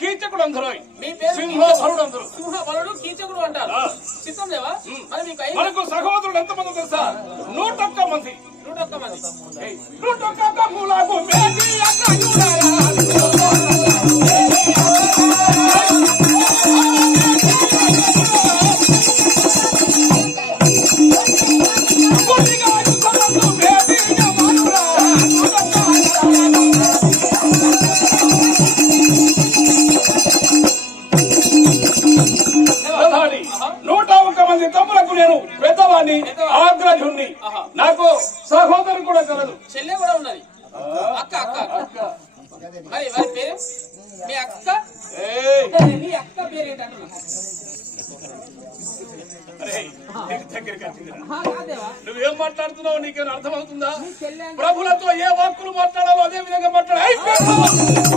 కీచకుడు అందరూ మీ పేరు సింహాసనుడు అందరూ సింహ బలుడు కీచకుడు అంటారు. చిత్తం దేవా మరి మీకు మనకు సహోదరుడు ఎంతమంది తెలుసా? నూటొక్క మంది. నూట ఒక్క మంది నూటొక్క మేటి అక్కయుడరా. దగ్గరికి వచ్చిందిరా. కాదేవా? నువ్వేం మాట్లాడుతున్నావు నీకేమైనా అర్థమవుతుందా? ప్రభులతో ఏ వాక్కులు మాట్లాడాలో అదే విధంగా మాట్లాడు.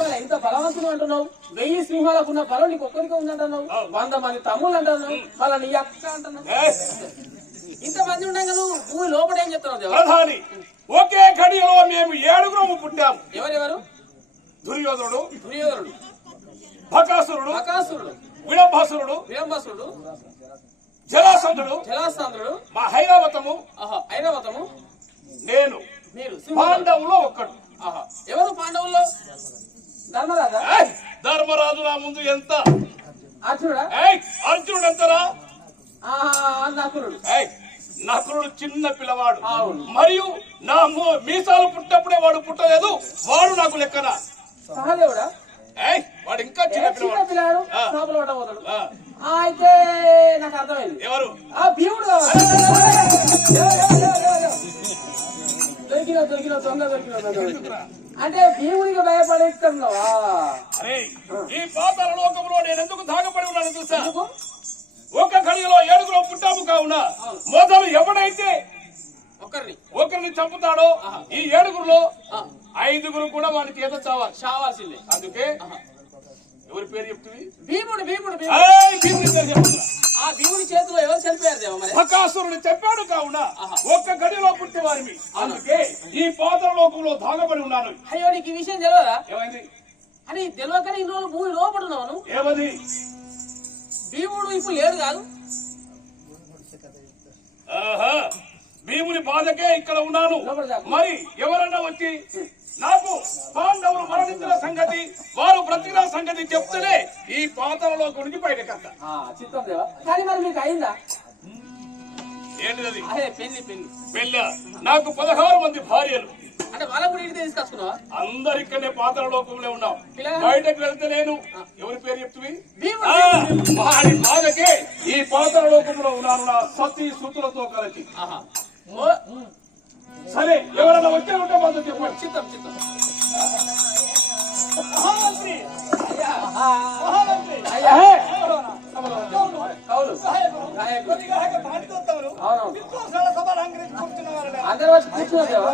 చెప్పాలి ఇంత బలవంతులు అంటున్నావు వెయ్యి సింహాలకు ఉన్న బలం నీకు ఒక్కరికే ఉందంటున్నావు వంద మంది తమ్ముళ్ళు అంటున్నావు మళ్ళీ నీ అక్క అంటున్నావు. ఏయ్, ఇంత మంది ఉండగా నువ్వు భూమి లోపల ఏం చెప్తున్నావు ప్రధాని ఒకే ఘడియలో మేము ఏడుగురము పుట్టాం. ఎవరెవరు? దుర్యోధనుడు దుర్యోధనుడు. బకాసురుడు బకాసురుడు. విడంబాసురుడు విలంబసుడు జలాసంధుడు జలాస్తాంధ్రుడు మా హైరావతము ఆహా ఐరావతము నేను మీరు పాండవులో ఒక్కడు. ఆహా ఎవరు పాండవుల్లో? ధర్మరాజా? నా ముందు ఎంత? అర్జునుడా? ఎంతరా? నకులుడు. చిన్న పిల్లవాడు. మరియు నా మీసాలు పుట్టినప్పుడే వాడు పుట్టలేదు. వాడు నాకు లెక్కన. సహదేవుడా? వాడు ఇంకా చిన్న పిల్లవాడు. అయితే నాకు అర్థమైంది. ఎవరు? ఆ భీముడు అంటే భీముడికి భయపడి ఈ పాతాల లోకంలో నేను ఎందుకు దాగపడి ఉన్నాను ఎందుకు? ఒక గడియలో ఏడుగురు పుట్టాము కావున మొదలు ఎవడైతే ఒక్కరిని ఒకరిని చంపుతాడో ఈ ఏడుగురులో ఐదుగురు కూడా వాడి చేత చావాలి. చావాల్సిందే. అందుకే ఎవరి పేరు చెప్తుంది? భీముడు భీముడు ఆ భీముడి చేతిలో ఎవరు చనిపోయారు దేవ మరి? బకాసురుని చెప్పాడు కావున ఒక్క గడిలో పుట్టే వారిని అందుకే ఈ పాత్ర లోకంలో దాగబడి ఉన్నాను. అయ్యో నీకు ఈ విషయం తెలియదా ఏమైంది? అని తెలియకనే ఇన్ని రోజులు భూమి లోపడున్నావు నువ్వు. ఏమది? భీముడు ఇప్పుడు లేడు కాదు. ఆహా. భీముని బాధకే ఇక్కడ ఉన్నాను. మరి ఎవరన్నా వచ్చి నాకు పాండవులు సంగతి వారు బ్రతికిన సంగతి చెప్తేనే ఈ పాత్రలో కొనికి బయటకత్త. ఆ, చిత్తం దేవా. కానీ మరి మీకు అయిందా? ఏంటిది అదే? పెళ్ళి పెళ్ళి పెళ్ళ. నాకు పదహారు మంది భార్యలు. అంటే వాళ్ళ కూడా ఇంటికి తీసుకొచ్చుకున్నావా? అందరిక్కడే పాత్ర లోకంలో ఉన్నాం. బయటకు వెళ్తే నేను. ఎవరి పేరు చెప్తుంది బాధకే ఈ పాత్ర లోకంలో ఉన్నాను నా సతీ సుతులతో కలిసి. సరే ఎవరైనా వచ్చే ఉంటే మాతో చెప్పండి. చిత్తం చిత్తం. మహామంత్రి మహామంత్రి అందరూ వచ్చి కూర్చున్నారు దేవా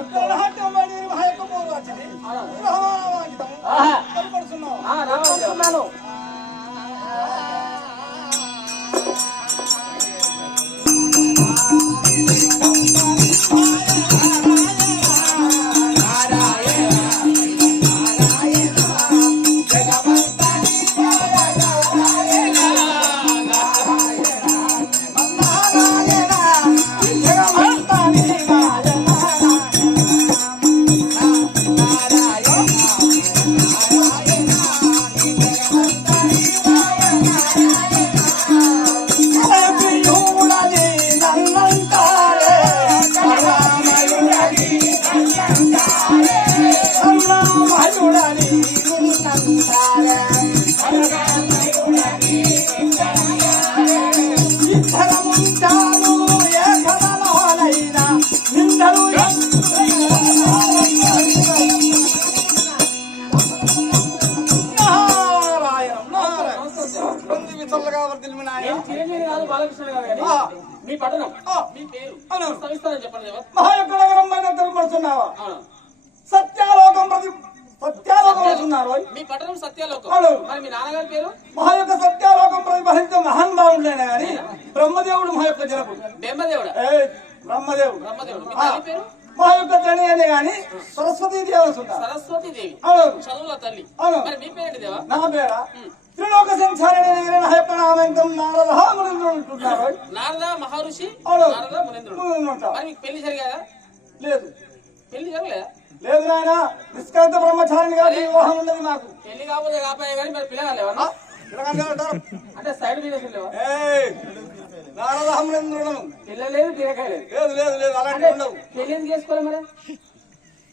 ఆహా. ఆ, రావాలనుకున్నాను నేను చిరంజీవి కాదు బాలకృష్ణ గారు కానీ ఆ. మీ పట్టణం ఆ. మీ పేరు అవును. సవిస్తారని చెప్పండి దేవా మహాయజ్ఞనగరమైన తెలుపడుతున్నావా అవును. సత్యాలోకం ప్రతి సత్యాలోకం మీ పట్టణం సత్యలోకం. అవును. మరి మీ నాన్నగారి పేరు? మహా యొక్క సత్యాలోకం ప్రతిఫలించే మహానుభావుడులైన గాని బ్రహ్మదేవుడు మా యొక్క జనకుడు బ్రహ్మదేవుడు. బ్రహ్మదేవుడు. మీ తల్లి పేరు? యొక్క తండ్రి అనే గాని సరస్వతీ దేవసుంటారు సరస్వతి దేవి. అవును. చదువుల తల్లి. అవును. మరి మీ పేరేంటి దేవా? నా పేర? త్రిలోక సంచారణ నా యొక్క నామంతం నారదహాములు ఉంటున్నారు నారద మహర్షి అవును. నారద మునేంద్రుడు. మరి మీకు పెళ్ళి జరిగాదా లేదు. పెళ్ళి జరగలేదా? లేదు నాయన నిష్కాంత బ్రహ్మచారిని గారి వివాహం ఉన్నది మాకు. పెళ్ళి కాకపోతే కాపాయే కానీ మరి పిల్లగాలేవా. అంటే సైడ్ బిజినెస్ లేవా? ఏయ్, నారదహములందరూ పిల్ల లేదు లేదు. లేదు అలాంటివి ఉండవు. పెళ్ళి చేసుకోవాలి మరి?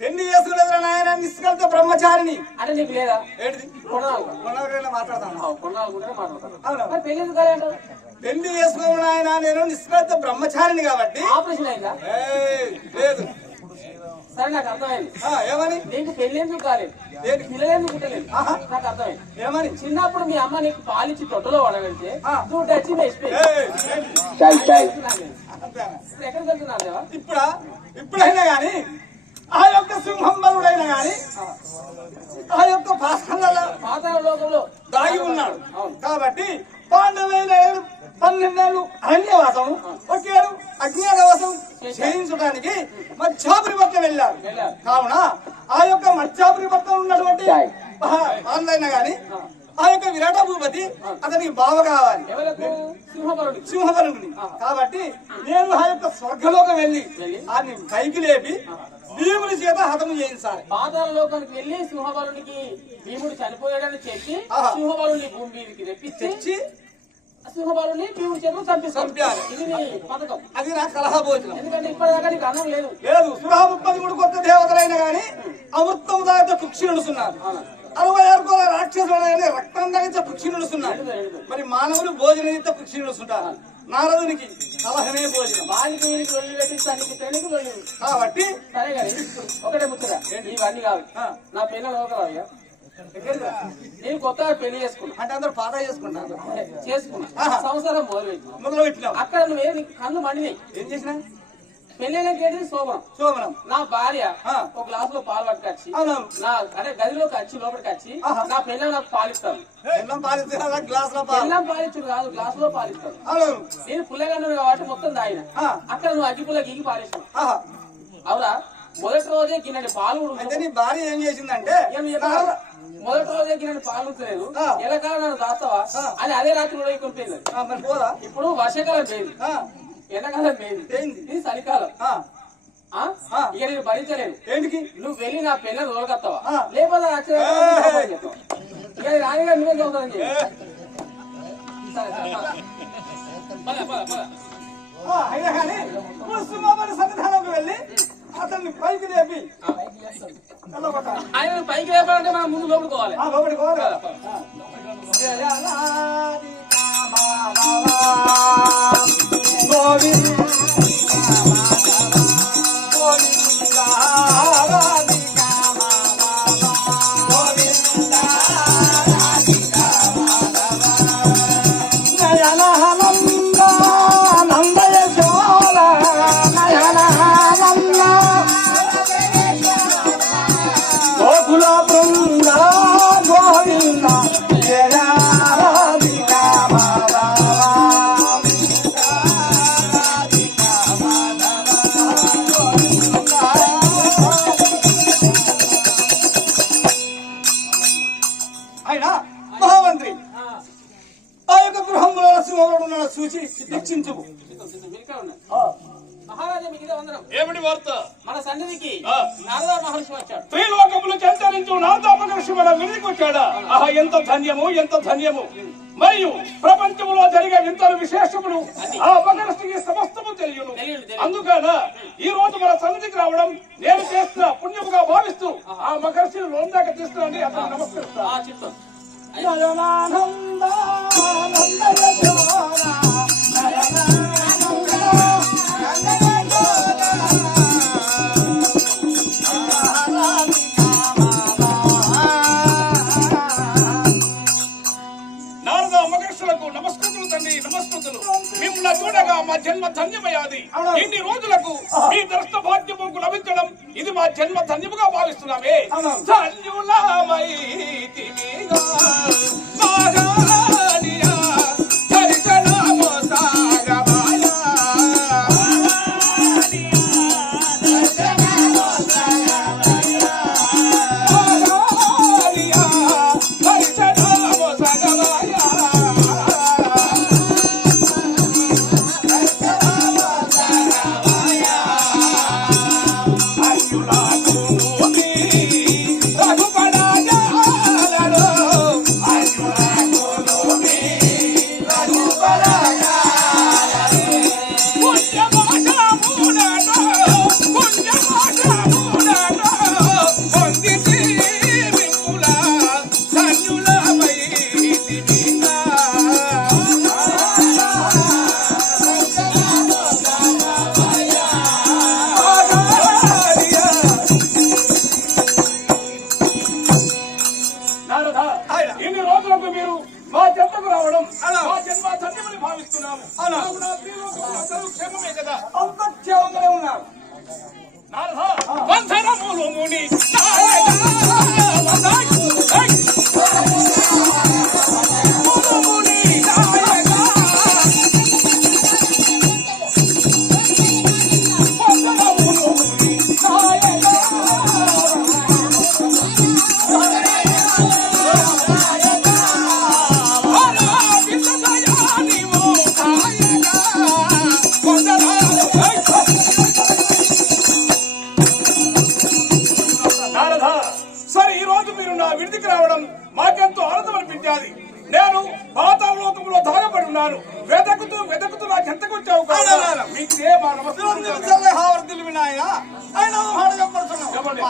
పెళ్ళి చేసుకునేదిరా నాయన? నిష్కల్త బ్రహ్మచారిని అంటే నీకు లేదా? ఏంటిది? కొన్నాళ్ళు మాట్లాడతాను. కొన్నాళ్ళు కూడా మాట్లాడతాను. పెళ్ళి ఎందుకు? పెళ్ళి చేసుకోము నాయన? నేను నిష్కల్త బ్రహ్మచారిని కాబట్టి. ఆపరేషన్ అయిందా? ఏయ్, లేదు. సరే నాకు అర్థమైంది. ఆ, ఏమని? నీకు పెళ్ళి ఎందుకు కాలేదు? పిల్లలు ఎందుకు పుట్టలేదు? ఆహా. నాకు అర్థమైంది. ఏమని? చిన్నప్పుడు మీ అమ్మ నీకు పాలిచ్చి తొట్టలో వడగలితే. నువ్వు డచ్చి వేసిపోయి ఏంటి? అంతేనా? ఇప్పుడు? ఇప్పుడైనా గాని ఆ యొక్క సింహం బలుడైనా గాని ఆ యొక్క పాసంలో పాతాళ లోకంలో దాగి ఉన్నాడు. కాబట్టి పాండవుల ఏడు పన్నెండేళ్ళు అరణ్యవాసం ఒకేడు అజ్ఞాతవాసం చేయించడానికి మధ్యాపురిపట్నం వెళ్ళారు. వెళ్ళారు. కావున ఆ యొక్క మధ్యాపురిపట్నం ఉన్నటువంటి ఆన్లైన్ గాని ఆ. యొక్క విరాట భూపతి అతనికి బావ కావాలి. ఎవరకు సింహపరుడి సింహబలుడిని కాబట్టి నేను ఆ యొక్క స్వర్గలోకం వెళ్ళి? ఆయన పైకి లేపి భీముని చేత హతము చేయించాలి పాతాళ లోకానికి వెళ్ళి సింహబలునికి భీముడు చనిపోయాడని చెప్పి. సింహబలుని భూమి మీదకి తెప్పించి తెచ్చి సింహబలుని భీముడి చేతులు చంపాలి. ఇది పథకం. అది నా కలహ భోజనం ఎందుకంటే ఇప్పటిదాకా నీకు అన్నం లేదు. లేదు. సురహ ముప్పది మూడు కొత్త దేవతలైన గాని అమృతం దాగితే కుక్షి నడుస్తున్నారు అరవై ఆరు కోల రాక్షసులైన రక్తం దాగితే కుక్షి నడుస్తున్నారు మరి మానవులు భోజనం కుక్షి నడుస్తుంటారు నారదునికి కలహమే భోజనం. వానికి వీరికి లొల్లి పెట్టి తనకి తనకి లొల్లి. కాబట్టి సరే కానీ ఒకటే ముచ్చట ఇవన్నీ కాదు ఆ. నా పిల్లలు ఒకరాయ్యా నేను కొత్తగా పెళ్ళి చేసుకున్నా. అంటే అందరూ పాత చేసుకుంటారు. చేసుకున్నా. ఆహా. సంవత్సరం మొదలు పెట్టినావు అక్కడ నువ్వే నీకు కళ్ళు మండినాయి. ఏం చేసినా పెళ్ళిళ్ళకేది శోభనం. సోమరం నా భార్య. ఒక గ్లాస్లో పాలు పట్టుకొచ్చి నా అంటే గదిలోకి వచ్చి లోపలికి వచ్చి. నా పిల్లలు నాకు పాలిస్తాను బెల్లం పాలిస్తున్నా గ్లాస్లో పాలు. బెల్లం పాలిచ్చుడు కాదు గ్లాస్లో పాలిస్తాను నేను పుల్లగన్నుడు కాబట్టి మొత్తం ఆ. అక్కడ నువ్వు అగ్గి పుల్ల గీకి పాలిస్తావు అవురా మొదటి రోజే గిన్నెడి పాలు అయితే నీ భార్య ఏం చేసిందంటే మొదటి రోజు పాలుతలేదు ఆ. ఎలకాలం నన్ను దాస్తావా. అని అదే రాత్రి కూడా కొనిపోయింది ఇప్పుడు వర్షాకాలం పోయింది పోయింది ఏంది? చలికాలం. ఇక నేను భరించలేను. ఏంటికి? నువ్వు వెళ్ళి నా పిల్లలు తోలకత్తావా? ఆ. లేకపోతే ఇక రానిగా నువ్వే చదువుతాను అయినా కానీ సింహాపతి సన్నిధానంకి వెళ్ళి అతన్ని పైకి లేపి. ఆయన పైకి లేపాలంటే మనం ముందు లోపడుకోవాలి పోవాలి. కదా. ఆ. చూసి దీక్షించుము మీరికే ఉన్నారు. మహారాజా మీకు ఇదే వందనం. ఏమిటి వార్త? మన సన్నిధికి ఆ. నారద మహర్షి వచ్చాడు. త్రిలోకములు చెంతరించు నాదాపకర్షి మన విడికి వచ్చాడా? ఆహా ఎంత ధన్యము ఎంత ధన్యము. మరియు ప్రపంచములో జరిగే వింతలు విశేషములు ఆ అపకర్షికి సమస్తము తెలియను. అందుకన ఈ రోజు మన సన్నిధికి రావడం నేను చేస్తున్న పుణ్యముగా భావిస్తూ ఆ మకర్షిని లోందాక తీసుకురండి అతను నమస్కరిస్తా. జన్మ ధన్యమయ్యాది. ఇన్ని రోజులకు మీ దర్శన భాగ్యముకు లభించడం ఇది మా జన్మ ధన్యముగా భావిస్తున్నామే అవును. ఈ రోజు మీరు నా విడిదికి రావడం మాకెంతో ఆనందం అనిపించాలి నేను పాతాళ లోకంలో దాగబడి ఉన్నాను. వెతకుతూ వెతకుతూ నాకు ఎంతకు వచ్చావు. మీకు ఏ హావర్తులు వినాయన ఆయన మాట చెప్పడుతున్నాం చెప్పండి.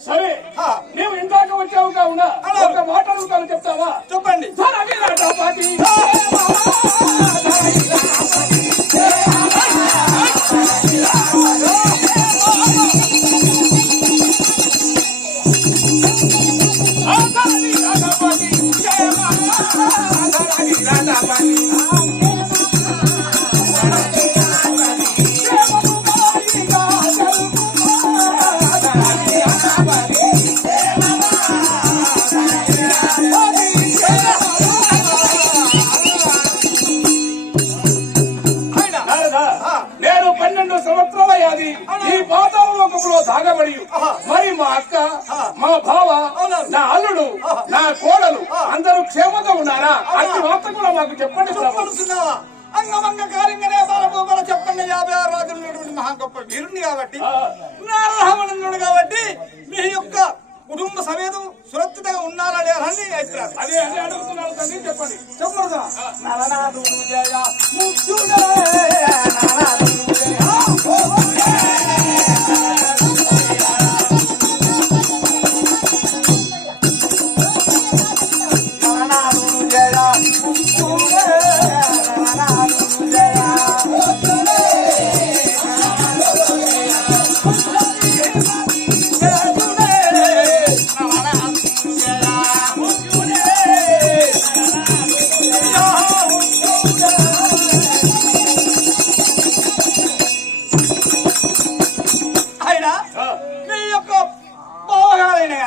సరే. నీవు ఇందాక వచ్చావు కావున. ఒక మాట చెప్తావా చెప్పండి చెప్పండి చెప్పనుతున్నావా అంగమంగ కార్యంగానే బాలభూమల చెప్పండి. యాభై ఆరు రాజులు ఉన్నటువంటి మహా గొప్ప వీరుని కాబట్టి. నారాయణుడు కాబట్టి మీ యొక్క కుటుంబ సమేతం సురక్షితంగా ఉన్నారా అని అభిప్రాయం. అదే అడుగుతున్నాను తండ్రి చెప్పండి. జయ ముక్తుడే జయ.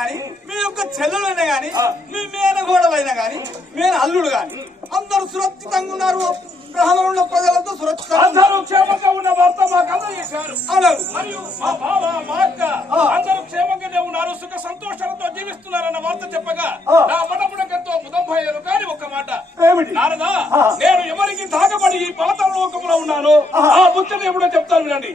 గాని మీ యొక్క చెల్లెలైనా గాని. మీ మేనగోడలైనా గాని మేన అల్లుడు గాని అందరూ సురక్షితంగా ఉన్నారు. గ్రహంలో ఉన్న ప్రజలంతా సురక్షితంగా క్షేమంగా ఉన్న వార్త మాకు అందజేశారు అన్నారు. మరియు మా బావ మా అక్క ఆ. అందరూ క్షేమంగానే ఉన్నారు సుఖ సంతోషాలతో జీవిస్తున్నారన్న వార్త చెప్పగా. నా ముదంభయ్యారు కానీ మాట. నారదా. నేను ఎవరికి తాగబడి ఈ పాతాళ లోకంలో ఉన్నాను ఆ ముచ్చట ఎప్పుడో చెప్తాను వినండి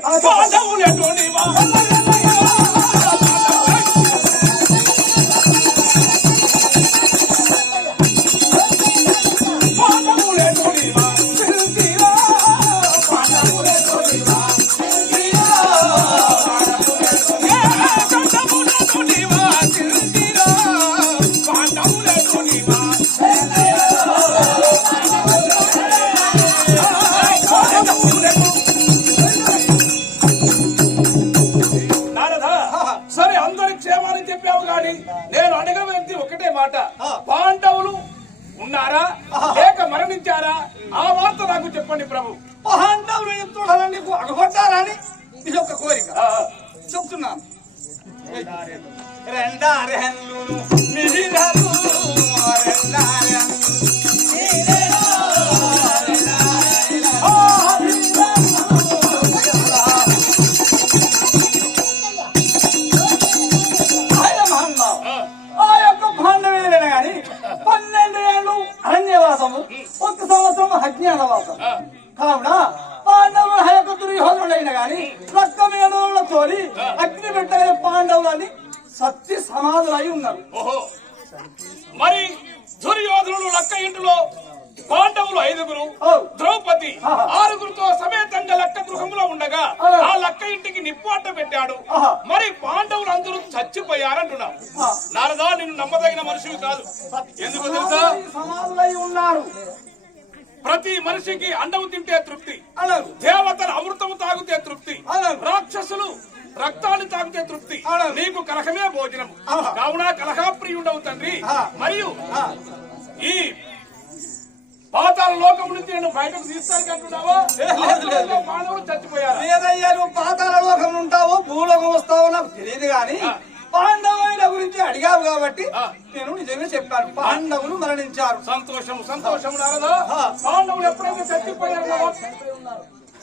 అగ్ని పెట్టైన పాండవులని సత్య సమాధులై ఉన్నారు ఓహో మరి దుర్యోధనుడు లక్క ఇంటిలో పాండవులు ఐదుగురు. ద్రౌపది. ఆరుగురితో సమేతంగా లక్క గృహంలో ఉండగా ఆ. లక్క ఇంటికి నిప్పాట పెట్టాడు. మరి పాండవులు అందరూ చచ్చిపోయారంటున్నావు ఆ. నారదా నిన్ను నమ్మదగిన మనిషివి కాదు ఎందుకు తెలుసా ఉన్నారు ప్రతి మనిషికి అండవు తింటే తృప్తి దేవతలు అమృతము తాగితే తృప్తి. రాక్షసులు రక్తాన్ని తాగితే తృప్తి. నీకు కలహమే భోజనం ఆహా. కావున కలహాప్రియుడవు తండ్రి. మరియు ఈ పాతాల లోకం నుంచి నేను బయటకు లేదు. మానవులు చచ్చిపోయారు లేదయ్యా నువ్వు పాతాల లోకం ఉంటావో భూలోకం వస్తావో నాకు తెలియదు గాని. పాండవుల గురించి అడిగావు కాబట్టి. నేను నిజంగా చెప్పాను పాండవులు మరణించారు సంతోషం సంతోషం నారదా. పాండవులు ఎప్పుడైతే చచ్చిపోయారో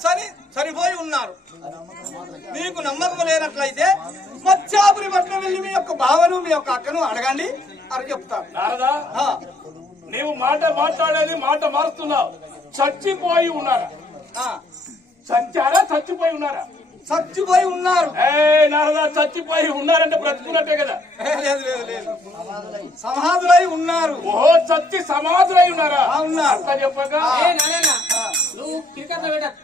సరి సరిపోయి ఉన్నారు. మీకు నమ్మకం లేనట్లయితే మత్స్యాపురి పట్నం వెళ్ళి మీ యొక్క భావను మీ యొక్క అక్కను అడగండి అని చెప్తాను నారదా ఆ, నీవు మాట మాట్లాడేది మాట మారుస్తున్నావు. చచ్చిపోయి ఉన్నారా? ఆ, చచ్చారా? చచ్చిపోయి ఉన్నారా? చచ్చిపోయి ఉన్నారు. ఏ నారదా చచ్చిపోయి ఉన్నారంటే బ్రతుకున్నట్టే కదా. ఏ, లేదు లేదు లేదు. సమాధులై ఉన్నారు. ఓహో చచ్చి సమాధులై ఉన్నారా? ఆ, ఉన్నారు. చెప్పక? నాయనా నువ్వు క్రికెట్లో పెట్టకు.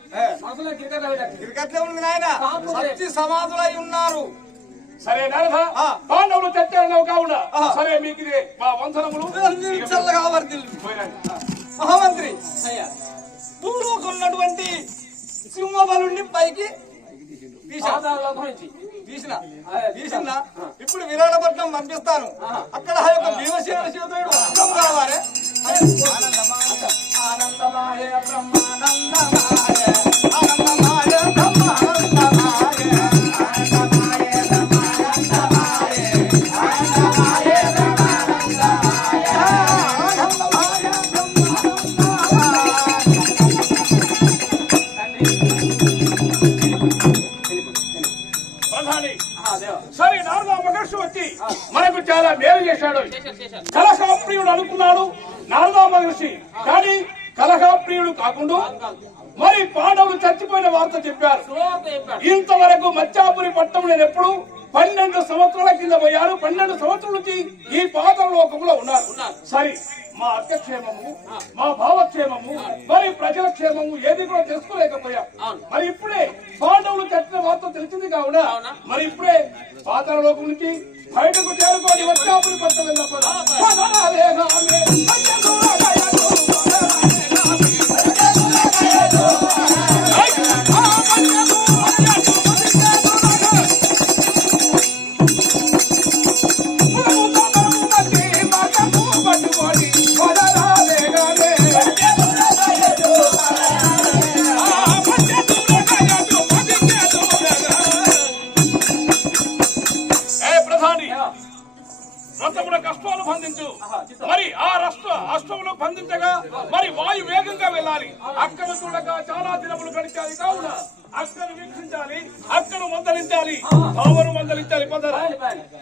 మనసులో క్రికెట్లో పెట్టకు. క్రికెట్ ఉంది నాయన. సచ్చి సమాధులై ఉన్నారు. సరే నారదా. ఆ. పాండవులు చచ్చారన్నావు కావున. ఆ. సరే మీకు ఇది మా. పోయిరండి. మహామంత్రి ఉన్నటువంటి సింహబలుణ్ణి పైకి తీసిన తీసిన ఇప్పుడు విరాటపట్నం పంపిస్తాను. అక్కడ ఆ యొక్క భీమసేన అర్థం కావాలి ఆనందమాయ బ్రహ్మానందమాయ మా అక్క క్షేమము మా భావ క్షేమము మరి ప్రజల క్షేమము ఏది కూడా తెలుసుకోలేకపోయాం. మరి ఇప్పుడే పాండవులు చచ్చిన వార్త తెలిసింది కావున? మరి ఇప్పుడే పాతాళ లోకం నుంచి బయటకు చేరుకొని వచ్చాపురి పట్టం అక్కను మందలించాలి భావను మందలించాలి పొందరా.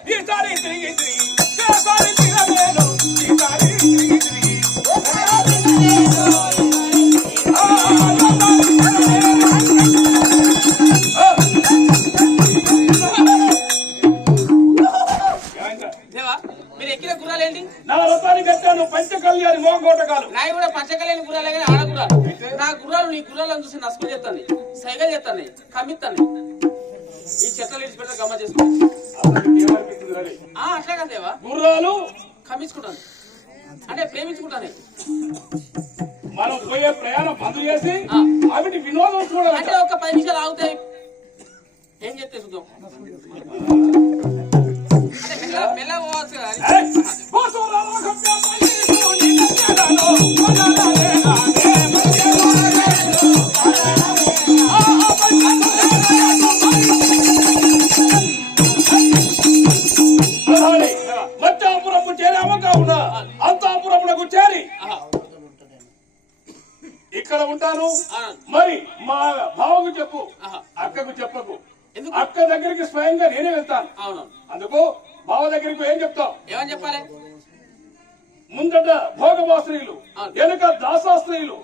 ఈసారి తిరిగి తిరిగి. అందుకు బావ దగ్గరికి ఏం చెప్తావు? ఏమని చెప్పాలి? ముందట భోగమా స్త్రీలు. వెనుక దాసా స్త్రీలు.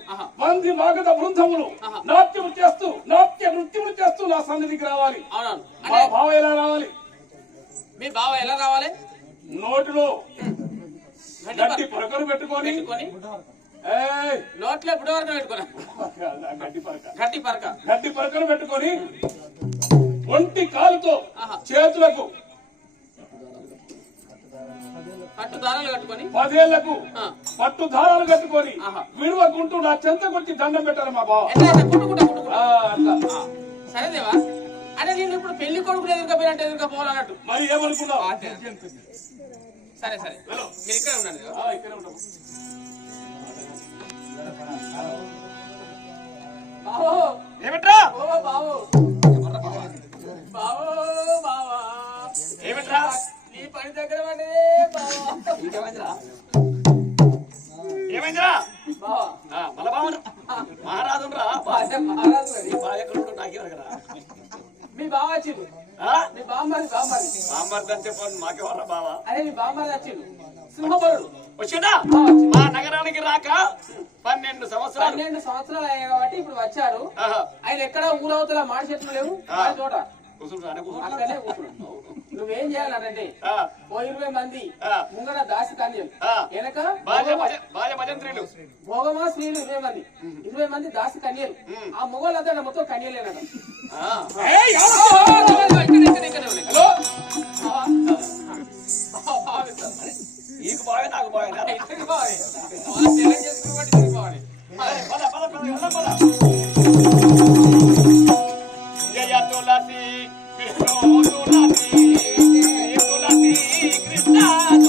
మంది మాగధ బృందములు ఆహా. నాట్యము చేస్తూ నాట్య నృత్యములు చేస్తూ నా సన్నిధికి రావాలి. మా బావ ఎలా రావాలి? మీ బావ ఎలా రావాలి? నోటిలో గట్టి పరక పొరకలు పెట్టుకొని. నోట్లో ఇప్పుడు వరకు పెట్టుకున్నా గట్టి పరక. గట్టి పరక. గట్టి పరకలు పెట్టుకొని ఒంటి కాలుతో. చేతులకు పట్టు దారాలు కట్టుకొని? పదేళ్ళకు. పట్టు దారాలు కట్టుకొని ఆహా. విడువకుంటూ నా చెంత కొట్టి దండం పెట్టాలి మా బావ. ఎట్లా ఎట్లా? కుట్టుకుంటా కుట్టుకుంటా ఆ, అట్లా. సరే దేవా. అంటే నేను ఇప్పుడు పెళ్ళి కొడుకుని ఎదురుకపోయినట్టు ఎదురుకపోవాలన్నట్టు మరి ఏమనుకున్నావు? సరే సరే. మీరు ఇక్కడ ఉండండి ఇక్కడే ఉంటాము బావో. ఏమిట్రా? ఓ బావో? బావో బావా. ఏమిట్రా? పని దగ్గర ఏమైందిరా? మహారాజు మీ బావ వచ్చిండు. మీ బామ్మది బామ్మది సామర్థ్యం చెప్పండి మాకే వర్ర బావా? అదే మీ బామ్మది వచ్చిండు. సింహబలుడు వచ్చిందా. మా నగరానికి రాక పన్నెండు సంవత్సరాలు. పన్నెండు సంవత్సరాలు అయ్యాయి కాబట్టి ఇప్పుడు వచ్చారు. ఆయన ఎక్కడ ఊరవతల మాడి చెట్లు లేవు? కూర్చుంటానే కూర్చుంటా కూర్చున్నాడు నువ్వేం చేయాలంటే ఆ, ఓ ఇరవై మంది ఆ. ముంగడ దాసి కన్యలు. వెనక భోగమ- స్త్రీలు ఇరవై మంది ఇరవై మంది దాసి కన్యలు ఆ మొగోళ్ళంతా మొత్తం కన్యలేనట బావా ఇట్లా. నీకు బాగా బాగా. పద పద పద వెళ్దాం పద Hola.